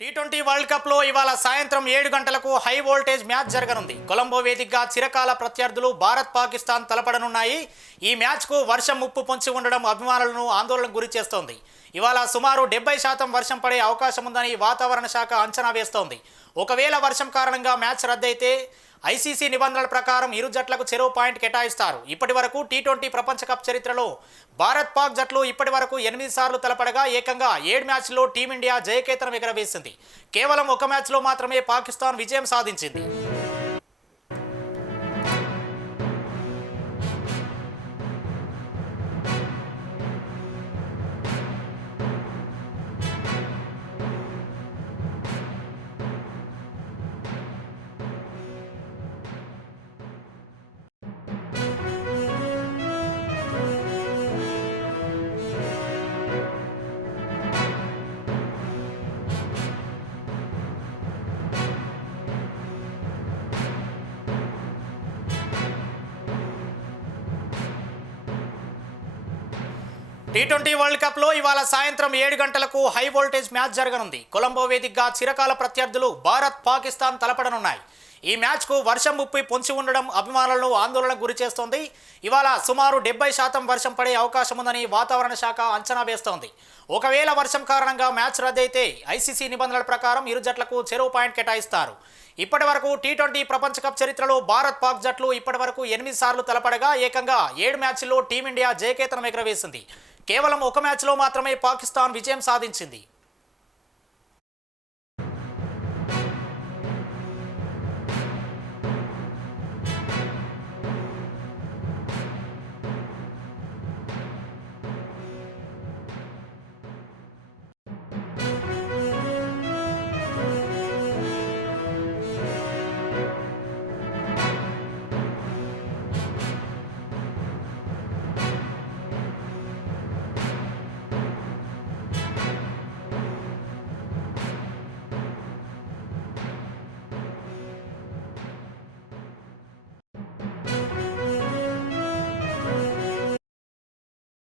T20 world కప్లో ఇవాళ సాయంత్రం 7 గంటలకు హై వోల్టేజ్ మ్యాచ్ జరగనుంది. కొలంబో వేదికగా చిరకాల ప్రత్యర్థులు భారత్ పాకిస్తాన్ తలపడనున్నాయి. ఈ మ్యాచ్కు వర్షం ముప్పు పొంచి ఉండడం అభిమానులను ఆందోళనకు గురి చేస్తోంది. ఇవాళ సుమారు 70% వర్షం పడే అవకాశం ఉందని వాతావరణ శాఖ అంచనా వేస్తోంది. ఒకవేళ వర్షం కారణంగా మ్యాచ్ రద్దయితే ఐసీసీ నిబంధనల ప్రకారం ఇరు జట్లకు చెరో పాయింట్ కేటాయిస్తారు. ఇప్పటి వరకు టీ20 ప్రపంచ కప్ చరిత్రలో భారత్ పాక్ జట్లు ఇప్పటి వరకు 8 సార్లు తలపడగా ఏకంగా 7 మ్యాచ్ల్లో టీమిండియా జయకేతనం ఎగరవేసింది. కేవలం ఒక మ్యాచ్లో మాత్రమే పాకిస్తాన్ విజయం సాధించింది. టీ20 వరల్డ్ కప్లో ఇవాళ సాయంత్రం 7 గంటలకు హై వోల్టేజ్ మ్యాచ్ జరగనుంది. కొలంబో వేదికగా చిరకాల ప్రత్యర్థులు భారత్ పాకిస్తాన్ తలపడనున్నాయి. ఈ మ్యాచ్కు వర్షం ముప్పి పొంచి ఉండడం అభిమానులను ఆందోళనకు గురి చేస్తోంది. ఇవాళ సుమారు 70% వర్షం పడే అవకాశం ఉందని వాతావరణ శాఖ అంచనా వేస్తోంది. ఒకవేళ వర్షం కారణంగా మ్యాచ్ రద్దయితే ఐసీసీ నిబంధనల ప్రకారం ఇరు జట్లకు చెరో పాయింట్ కేటాయిస్తారు. ఇప్పటి వరకు టీ20 ప్రపంచ కప్ చరిత్రలో భారత్ పాక్ జట్లు ఇప్పటి వరకు 8 సార్లు తలపడగా ఏకంగా 7 మ్యాచ్ల్లో టీమిండియా జయకేతనం ఎగరవేసింది. కేవలం ఒక మ్యాచ్లో మాత్రమే పాకిస్తాన్ విజయం సాధించింది.